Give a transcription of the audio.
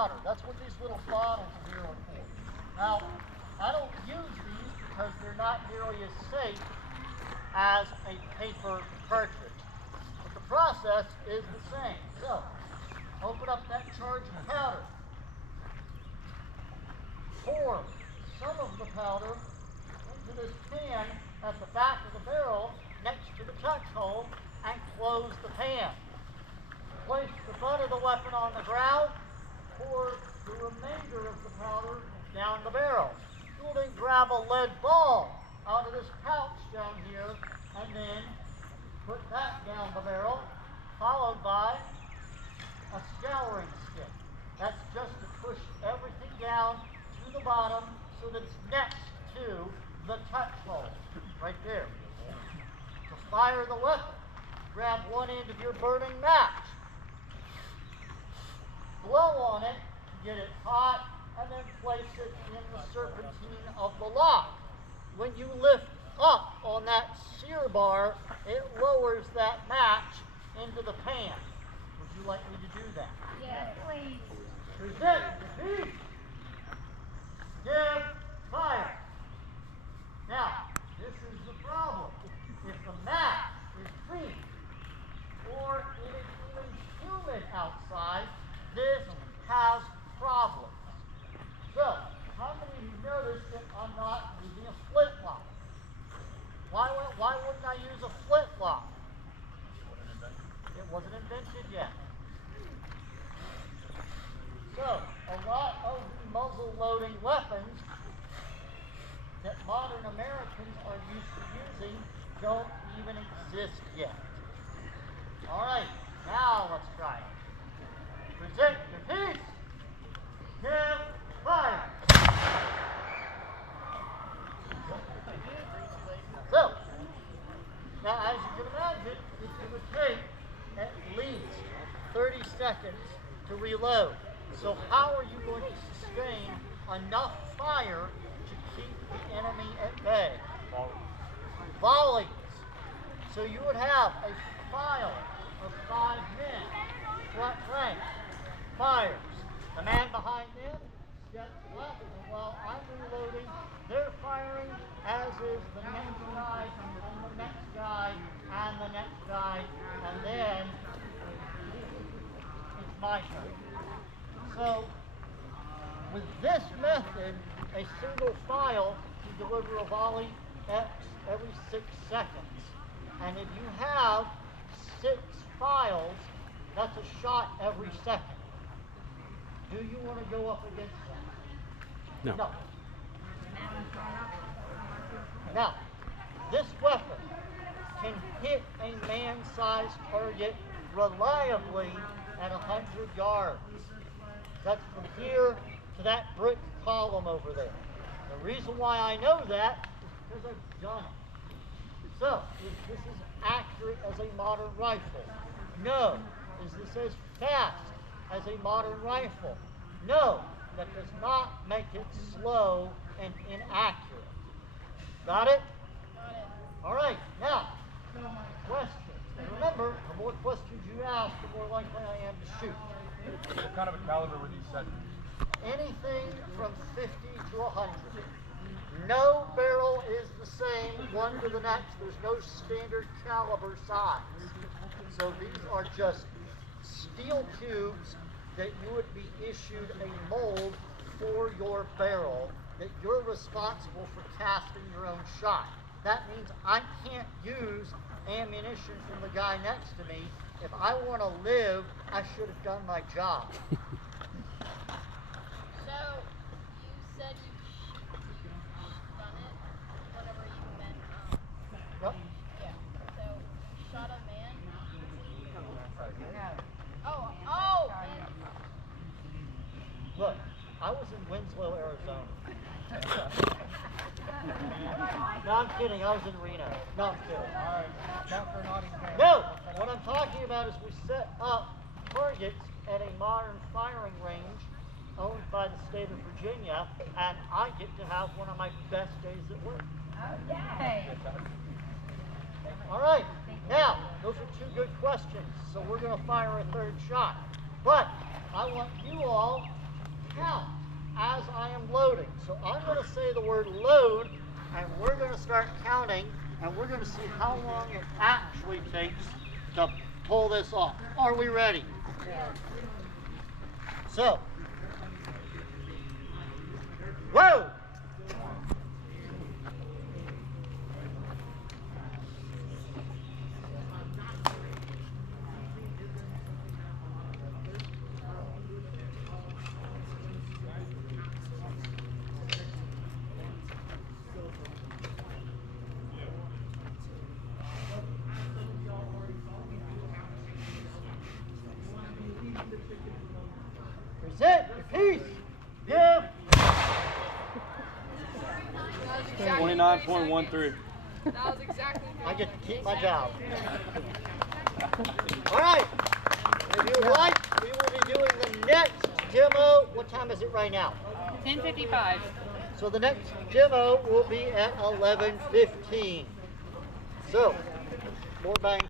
powder. That's what these little bottles here are for. Now, I don't use these because they're not nearly as safe as a paper cartridge. But the process is the same. So, open up that charge of powder. Pour some of the powder into this pan at the back of the barrel next to the touch hole and close the pan. Place the butt of the weapon on the ground, pour the remainder of the powder down the barrel. You'll then grab a lead ball out of this pouch down here and then put that down the barrel, followed by a scouring stick. That's just to push everything down to the bottom so that it's next to the touch hole, right there. To fire the weapon, grab one end of your burning match, blow on it, get it hot, and then place it in the serpentine of the lock. When you lift up on that sear bar, it lowers that match into the pan. Would you like me to do that? Yes, please. Present the piece. Give fire. Now, this is the problem. If the match is green, or it is even humid outside, this has problems. So, how many of you noticed that I'm not using a flintlock? Why wouldn't I use a flintlock? It wasn't invented yet. So, a lot of the muzzle loading weapons that modern Americans are used to using don't even exist yet. Alright, now let's try it. Present your piece. Give fire. So, now as you can imagine, it would take at least 30 seconds to reload. So how are you going to sustain enough fire to keep the enemy at bay? Volleys. So you would have a file of 5 men, front rank, fires. The man behind them steps left, and while I'm reloading, they're firing, as is the next guy, and the next guy, and the next guy, and then it's my turn. So, with this method, a single file can deliver a volley every 6 seconds. And if you have 6 files, that's a shot every second. Do you want to go up against that? No. Now, this weapon can hit a man-sized target reliably at 100 yards. That's from here to that brick column over there. The reason why I know that is because I've done it. So, is this as accurate as a modern rifle? No. Is this as fast as a modern rifle? No. That does not make it slow and inaccurate. Got it? Got it. All right. Now, questions. And remember, the more questions you ask, the more likely I am to shoot. What kind of a caliber were these set? Anything from 50 to 100. No barrel is the same one to the next. There's no standard caliber size. So these are just steel tubes that you would be issued a mold for your barrel that you're responsible for casting your own shot. That means I can't use ammunition from the guy next to me. If I want to live, I should have done my job. So, you said you've done it whenever you meant, Yep. yeah. So, you shot a man? No. Oh, and Look, I was in Winslow, Arizona. No, I'm kidding. I was in Reno. No, I'm kidding. All right. Not for naughty man. No, what I'm talking about is we set up targets at a modern firing range owned by the state of Virginia, and I get to have one of my best days at work. Okay. All right, now, those are 2 good questions, so we're going to fire a 3rd shot. But I want you all count as I am loading. So I'm going to say the word load, and we're going to start counting, and we're going to see how long it actually takes to pull this off. Are we ready? So, load. Present your piece. Give. 29.13. That was exactly I get to keep my job. All right. If you would like, we will be doing the next demo. What time is it right now? 10:55. So the next demo will be at 11:15. So, more bang.